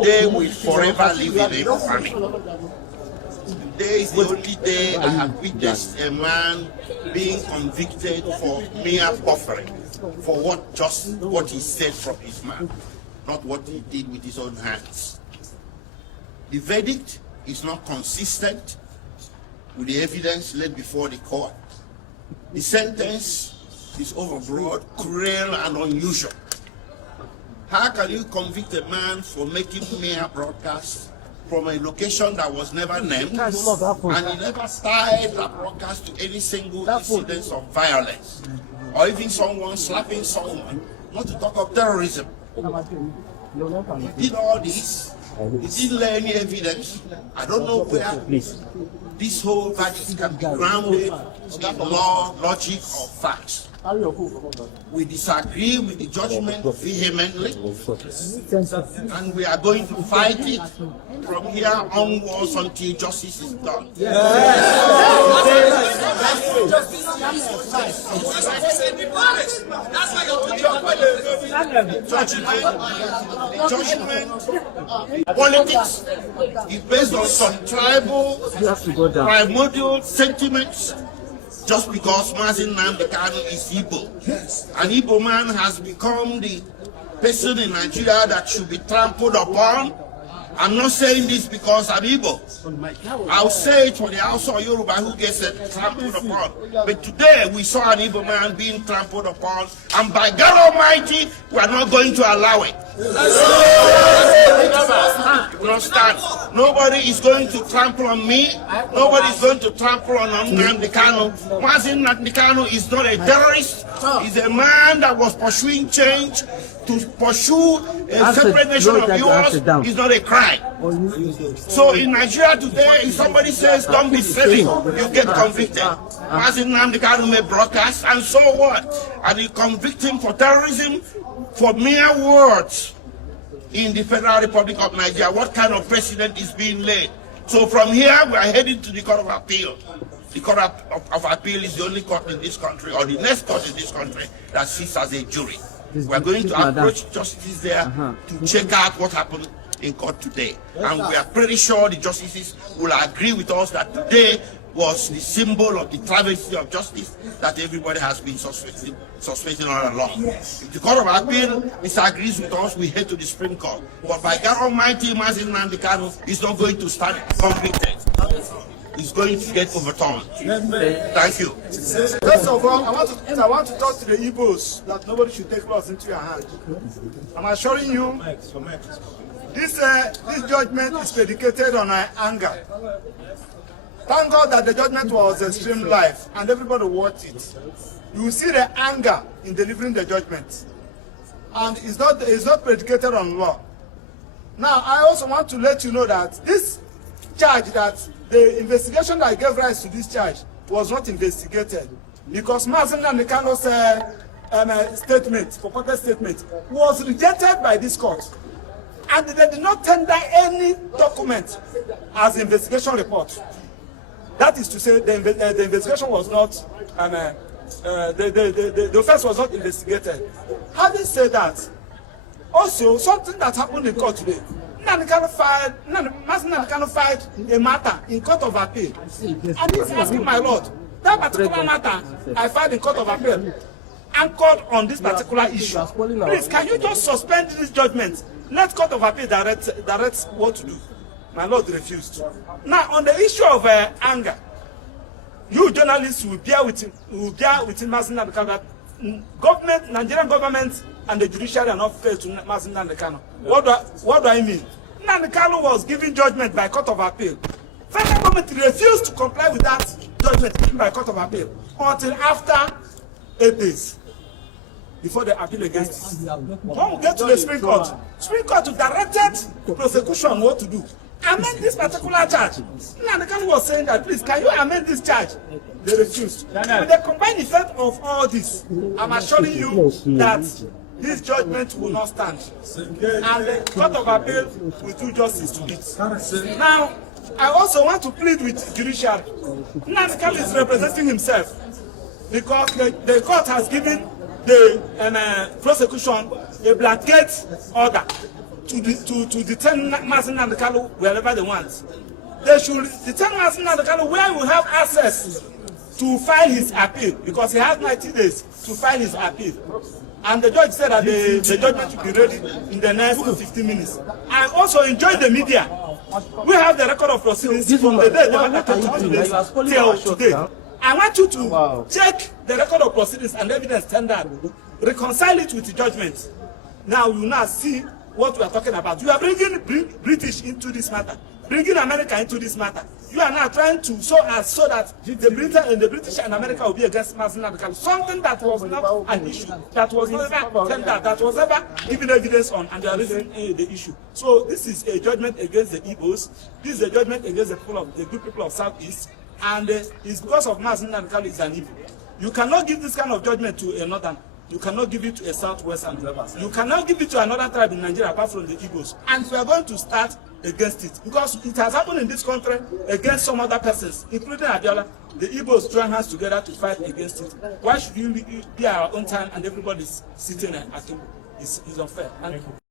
They will forever live in infamy. Today is the only day I have witnessed a man being convicted for mere buffering, for what he said from his mouth, not what he did with his own hands. The verdict is not consistent with the evidence laid before the court. The sentence is overbroad, cruel, and unusual. How can you convict a man for making mere broadcasts from a location that was never named, and he never tied that broadcast to any single incident of violence, or even someone slapping someone, not to talk of terrorism? He did all this. He didn't lay any evidence. I don't know where this whole verdict can be grounded in law, logic, or facts. We disagree with the judgment vehemently, and we are going to fight it from here onwards until justice is done. Judgment, politics is based on some tribal, primordial sentiments. Just because Mazin Nnamdi Kanu is Igbo, an Igbo man has become the person in Nigeria that should be trampled upon. I'm not saying this because I'm Igbo. I'll say it for the House of Yoruba who gets trampled upon. But today we saw an Igbo man being trampled upon, and by God Almighty, we are not going to allow it. It will not stand. Nobody is going to trample on me. Nobody is going to trample on Nnamdi Kanu. Mazin Nnamdi Kanu is not a terrorist. He's a man that was pursuing change. To pursue a separate nation of yours is not a crime. So in Nigeria today, if somebody says don't be silly, you get convicted. Mazin Nnamdi Kanu may broadcast, and so what? And you convict him for terrorism for mere words in the Federal Republic of Nigeria. What kind of precedent is being laid? So from here, we are heading to the Court of Appeal. The Court of Appeal is the only court in this country, or the next court in this country, that sits as a jury. We are going to approach justices there to check out what happened in court today. And we are pretty sure the justices will agree with us that today was the symbol of the travesty of justice that everybody has been suspecting all along. If the Court of Appeal disagrees with us, we head to the Supreme Court. But by God Almighty, Mazin Nnamdi Kanu is not going to stand convicted. Is going to get overturned. Thank you. First of all, I want to talk to the Igbos that nobody should take laws into your hand. I'm assuring you, this judgment is predicated on anger. Thank God that the judgment was streamed live and everybody watched it. You will see the anger in delivering the judgment, and it's not predicated on law. Now, I also want to let you know that this charge, that the investigation that gave rise to this charge was not investigated, because Mazin Nnamdi Kanu's statement, purported statement, was rejected by this court, and they did not tender any document as investigation report. That is to say, the investigation was not, the offense was not investigated. Having said that, also something that happened in court today, Mazin Nnamdi Kanu filed a matter in Court of Appeal, and he's asking, my lord, that particular matter I filed in Court of Appeal anchored on this particular issue. Please, can you just suspend this judgment? Let Court of Appeal direct what to do. My lord refused. Now, on the issue of anger, you journalists will bear with Mazin Nnamdi Kanu. Government, Nigerian government, and the judiciary are not fair to Mazin Nnamdi Kanu. What do I mean? Nnamdi Kanu was given judgment by Court of Appeal. Federal government refused to comply with that judgment given by Court of Appeal until after 8 days before the appeal against it. When we get to the Supreme Court directed the prosecution what to do. Amend this particular charge. Nnamdi Kanu was saying that, please, can you amend this charge? They refused. With the combined effect of all this, I'm assuring you that this judgment will not stand, and the Court of Appeal will do justice to it. Now, I also want to plead with judiciary. Nnamdi Kanu is representing himself, because the court has given the prosecution a blanket order to detain Mazi Nnamdi Kanu wherever they want. They should detain Mazi Nnamdi Kanu where we have access to file his appeal, because he has 90 days to file his appeal. And the judge said that the judgment will be ready in the next 15 minutes. And also enjoy the media. We have the record of proceedings from the day the matter came to today till today. I want you to check the record of proceedings and evidence standard, reconcile it with the judgment. Now you now see what we are talking about. You are bringing British into this matter, bringing America into this matter. You are now trying to so that the British and America will be against Mazi Nnamdi Kanu. Something that was not an issue, that was never tendered, that was never given evidence on, and they are raising the issue. So this is a judgment against the Igbos. This is a judgment against the good people of Southeast, and it's because of Mazi Nnamdi Kanu is an Igbo. You cannot give this kind of judgment to a northern. You cannot give it to a southwestern. You cannot give it to another tribe in Nigeria apart from the Igbos. And we are going to start against it, because it has happened in this country against some other persons, including Abiola. The Igbos join hands together to fight against it. Why should you be our own time and everybody's sitting at home? It's unfair. Thank you.